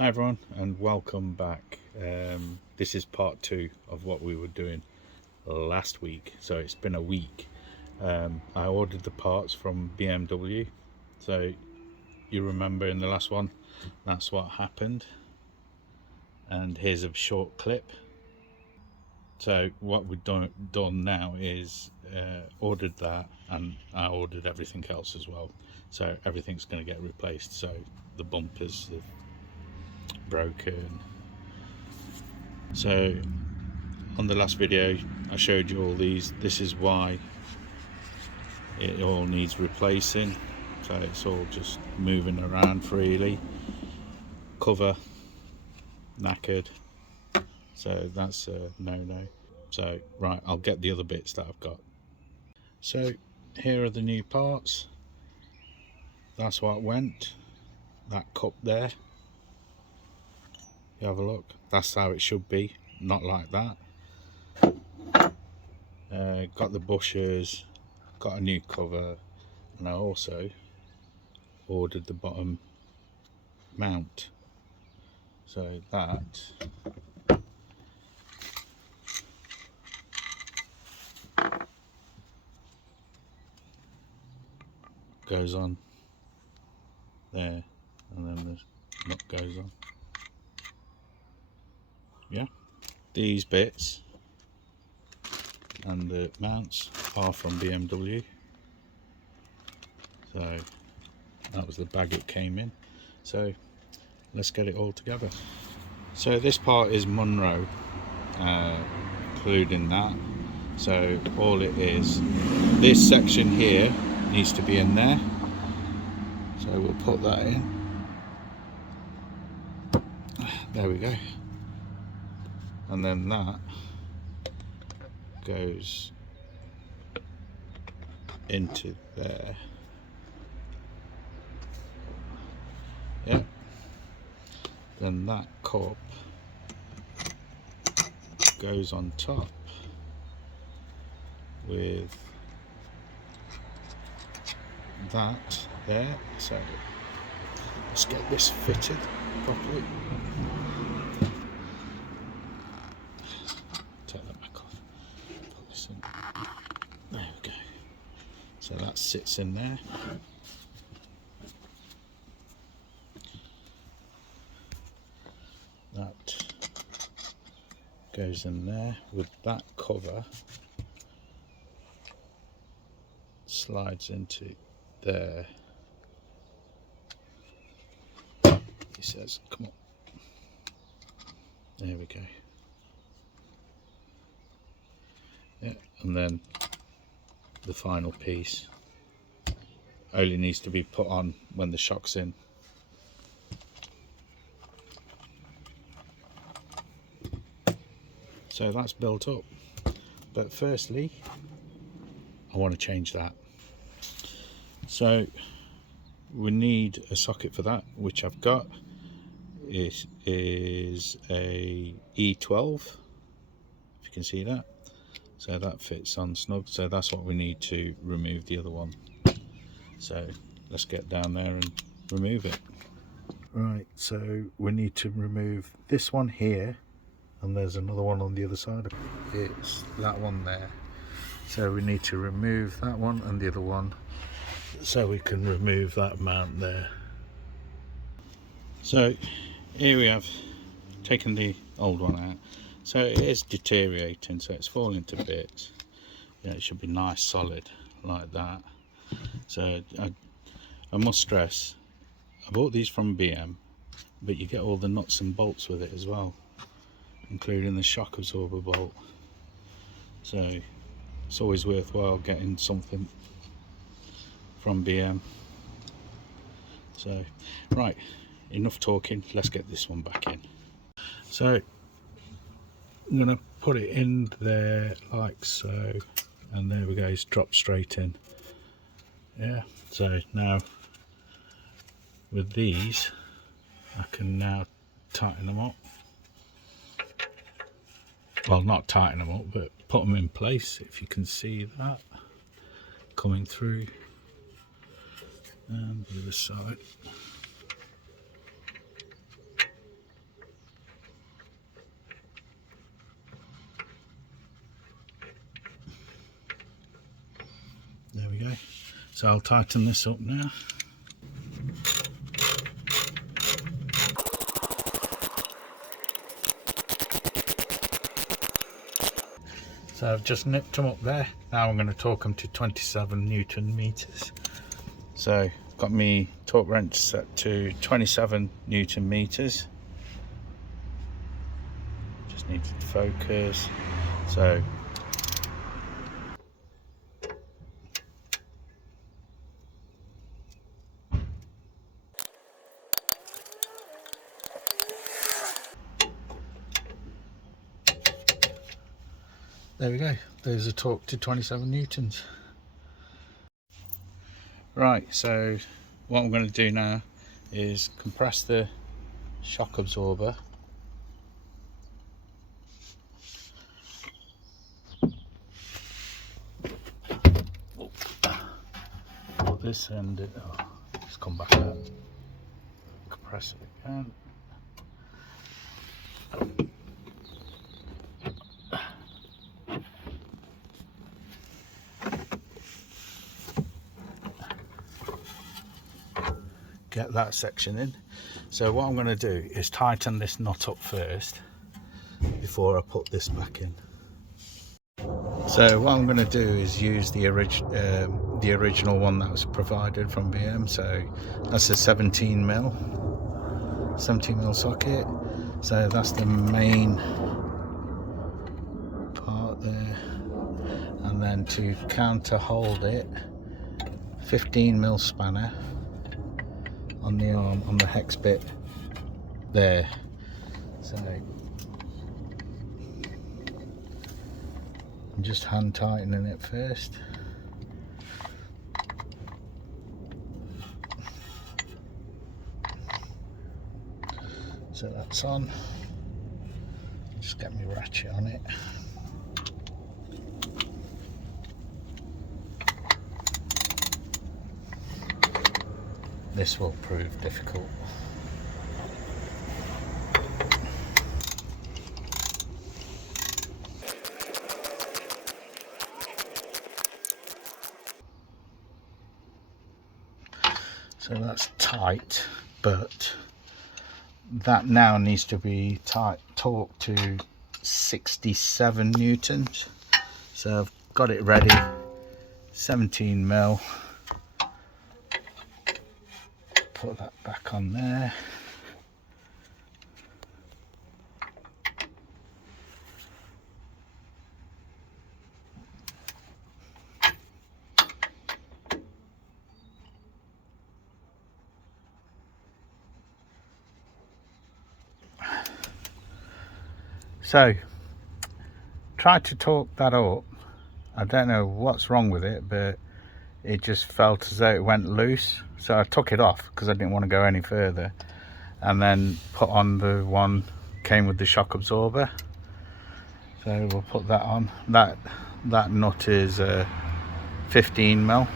Hi everyone, and welcome back. This is part 2 of what we were doing last week. So it's been a week. I ordered the parts from BMW. So you remember in the last one, that's what happened. And here's a short clip. So what we've done now is ordered that, and I ordered everything else as well. So everything's going to get replaced. So the bumpers have broken. So on the last video I showed you all these. This is why it all needs replacing. So it's all just moving around freely. Cover knackered, so that's a no-no. So right, I'll get the other bits that I've got. So here are the new parts. That's what went. That cup there, you have a look, that's how it should be, not like that. Got the bushers, got a new cover, and I also ordered the bottom mount. So that goes on there, and then the nut goes on. Yeah, these bits and the mounts are from BMW. So that was the bag it came in. So let's get it all together. So this part is Monroe, including that. So all it is, this section here needs to be in there. So we'll put that in. There we go. And then that goes into there. Yeah. Then that cup goes on top with that there. So let's get this fitted properly. Take that back off. Put this in. There we go. So that sits in there. That goes in there with that cover, slides into there. He says, come on. There we go. Yeah, and then the final piece only needs to be put on when the shock's in. So that's built up. But firstly, I want to change that. So we need a socket for that, which I've got. It is a E12, if you can see that. So that fits on snug. So that's what we need to remove the other one. So let's get down there and remove it. Right, so we need to remove this one here, and there's another one on the other side. It's that one there. So we need to remove that one and the other one, so we can remove that mount there. So here we have taken the old one out. So it is deteriorating, so it's falling to bits. Yeah, it should be nice solid like that. So I must stress, I bought these from BM, but you get all the nuts and bolts with it as well, including the shock absorber bolt. So it's always worthwhile getting something from BM. So right, enough talking, let's get this one back in. So I'm gonna put it in there like so, and there we go, it's dropped straight in. Yeah, so now with these I can now tighten them up. Well, not tighten them up, but put them in place, if you can see that coming through. And the other side. So I'll tighten this up now. So I've just nipped them up there. Now I'm going to torque them to 27 Newton meters. So got me torque wrench set to 27 Newton meters. Just need to focus. So there we go. There's a torque to 27 newtons. Right, so what I'm going to do now is compress the shock absorber. Put this end in. Oh, it's come back out. Compress it again. Get that section in. So what I'm going to do is tighten this knot up first before I put this back in. So what I'm going to do is use the original one that was provided from BM. So that's a 17 mil socket. So that's the main part there, and then to counter hold it, 15 mil spanner on the arm, on the hex bit there. So I'm just hand tightening it first. So that's on. Just get my ratchet on it. This will prove difficult. So that's tight, but that now needs to be torqued to 67 newtons. So I've got it ready, 17 mil. Put that back on there. So try to torque that up. I don't know what's wrong with it, but it just felt as though it went loose. So I took it off because I didn't want to go any further, and then put on the one came with the shock absorber. So we'll put that on. That nut is 15 mil.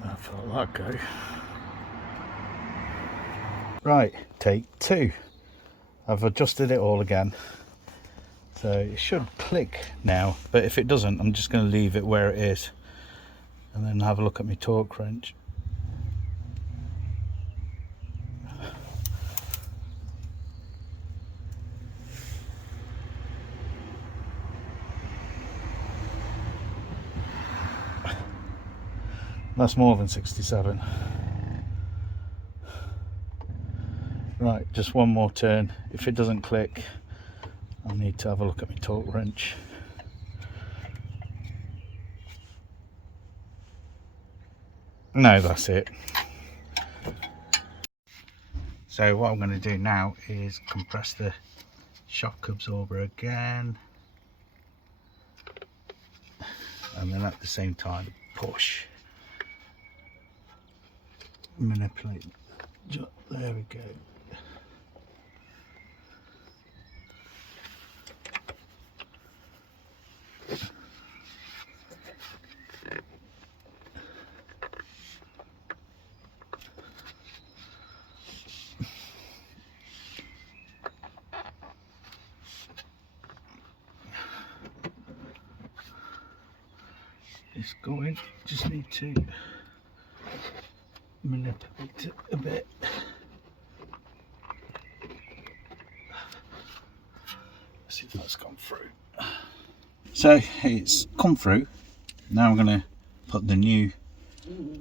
I felt that go. Right, take two. I've adjusted it all again, so it should click now, but if it doesn't, I'm just going to leave it where it is and then have a look at my torque wrench. That's more than 67. Right, just one more turn. If it doesn't click, I need to have a look at my torque wrench. No, that's it. So what I'm going to do now is compress the shock absorber again, and then at the same time push. manipulate. There we go. It's going, just need to manipulate it a bit. See if that's gone through. So it's come through. Now I'm going to put the new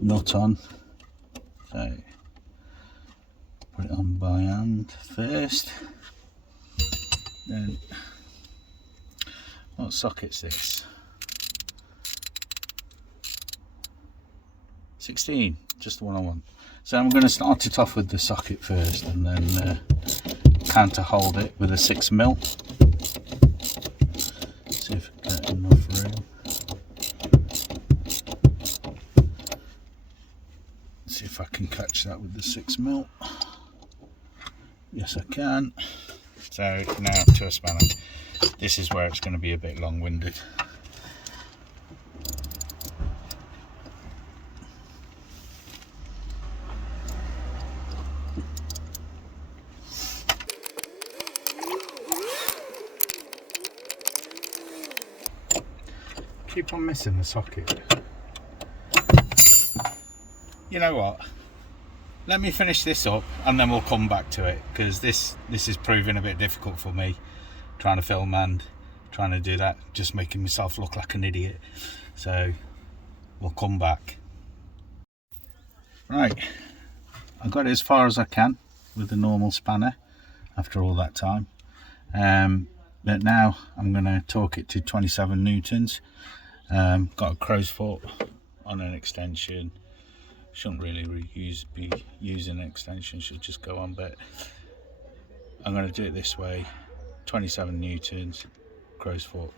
nut on. So put it on by hand first. Then what socket's this? 16, just the one I want. So I'm going to start it off with the socket first, and then counter hold it with a 6mm. See if I get enough room. See if I can catch that with the 6mm. Yes, I can. So now to a spanner. This is where it's going to be a bit long-winded. Keep on missing the socket. You know what? Let me finish this up and then we'll come back to it, because this is proving a bit difficult for me, trying to film and trying to do that, just making myself look like an idiot. So we'll come back. Right, I got it as far as I can with the normal spanner after all that time. But now I'm going to torque it to 27 newtons. Got a crow's foot on an extension. Shouldn't really be using an extension, should just go on, but I'm going to do it this way. 27 newtons, crow's foot.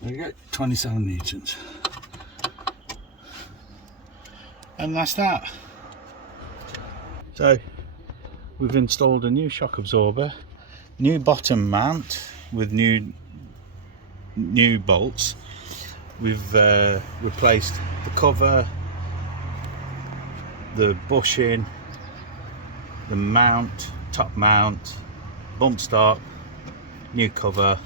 There you go, 27 newtons. And that's that. So we've installed a new shock absorber, new bottom mount with new bolts. We've replaced the cover, the bushing, the mount, top mount, bump stop, new cover,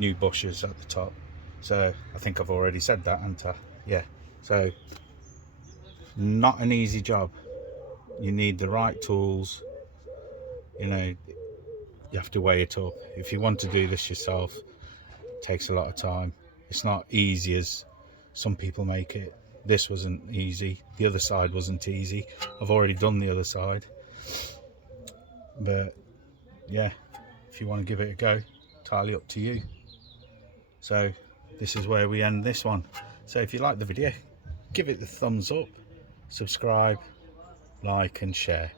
new bushes at the top. So I think I've already said that, haven't I? Yeah. So not an easy job. You need the right tools. You know, you have to weigh it up. If you want to do this yourself, it takes a lot of time. It's not easy as some people make it. This wasn't easy. The other side wasn't easy. I've already done the other side. But yeah, if you want to give it a go, entirely up to you. So this is where we end this one. So if you like the video, give it the thumbs up, subscribe, like and share.